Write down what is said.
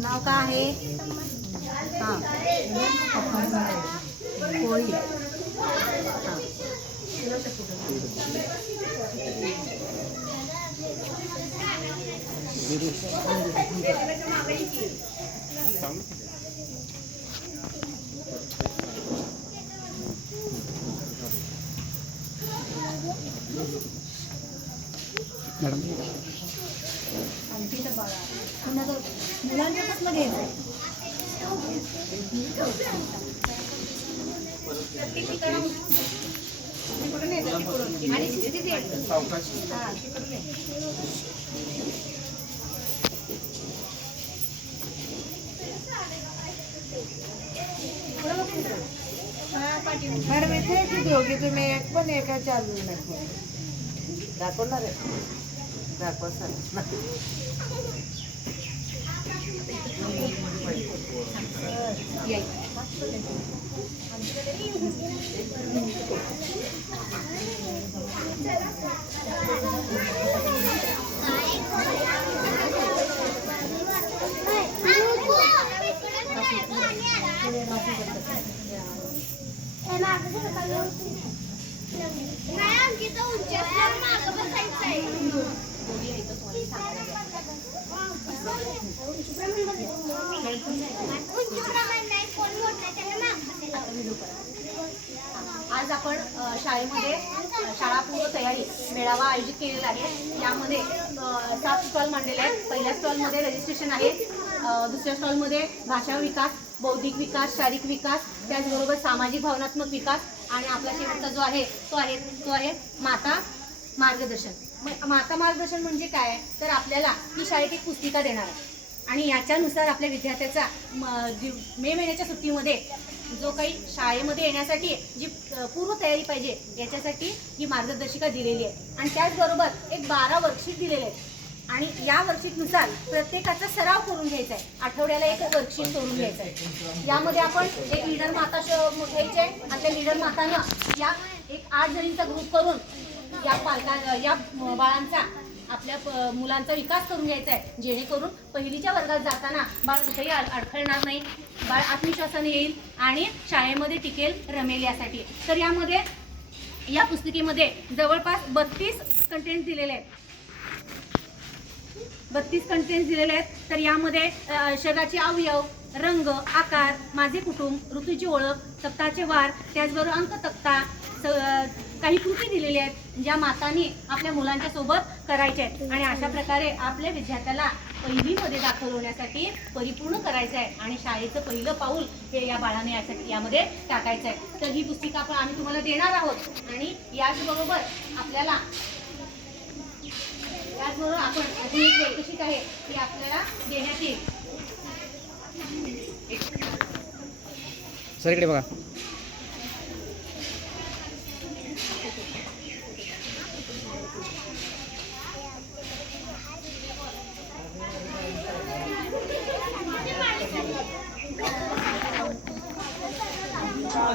नाव काय आहे? हां होळी. मॅडम मुलांच्या कसं घ्यायचं मॅडम इथे की दोघी तुम्ही एक पण एका चालू नाही दाखवणार आहे दाखवा सर आज आपण शाळेमध्ये शाळापूर्व तयारी मेळावा आयोजित केलेला आहे. यामध्ये 7 स्टॉल मांडलेले आहेत. पहिल्या स्टॉलमध्ये रजिस्ट्रेशन आहे, दुसऱ्या स्टॉलमध्ये भाषा विकास, बौद्धिक विकास, शारीरिक विकास, त्याचबरोबर सामाजिक भावनात्मक विकास आणि आपला शेवटचा जो आहे तो आहे माता मार्गदर्शन. माता मार्गदर्शन म्हणजे काय तर आपल्याला ही शाळेत एक पुस्तिका देणार आहे आणि याच्यानुसार आपल्या विद्यार्थ्याचा मे महिन्याच्या सुट्टीमध्ये जो काही शाळेमध्ये येण्यासाठी जी पूर्व तयारी पाहिजे याच्यासाठी ही मार्गदर्शिका दिलेली आहे. आणि त्याचबरोबर एक 12 वर्कशीट दिलेले आहेत आणि या वर्कशीटनुसार प्रत्येकाचा सराव करून घ्यायचा आहे. आठवड्याला एक वर्कशीट करून घ्यायचं आहे. यामध्ये आपण एक लीडर माता घ्यायचे आहे. आपल्या लीडर मातानं या एक 8 जणींचा ग्रुप करून या बाळांचा आपल्या मुलांचा विकास करून घ्यायचा आहे, जेणेकरून पहिलीच्या वर्गात जाताना बाळ कुठेही अडखळणार नाही, बाळ आत्मविश्वासाने येईल आणि शाळेमध्ये टिकेल, रमेल यासाठी. तर यामध्ये या पुस्तिकेमध्ये जवळपास 32 कंटेंट दिलेले आहेत. 32 कंटेंट दिलेले आहेत. तर यामध्ये शरीराचे अवयव, रंग, आकार, माझे कुटुंब, ऋतूची ओळख, सप्ताहाचे वार, त्याचबरोबर अंकतक्ता, काही कृती दिलेल्या आहेत ज्या मातांनी आपल्या मुलांच्या सोबत करायच्या आहेत. आणि अशा प्रकारे आपल्या विद्यार्थ्याला पहिलीमध्ये दाखल होण्यासाठी परिपूर्ण करायचं आहे आणि शाळेचं पहिलं पाऊल हे या बाळाने यामध्ये टाकायचं आहे. तर ही पुस्तिका आम्ही तुम्हाला देणार आहोत आणि याचबरोबर आपण अजून एक वर्कशीट आहे ती आपल्याला देण्यात येईल. सर इकडे बघा.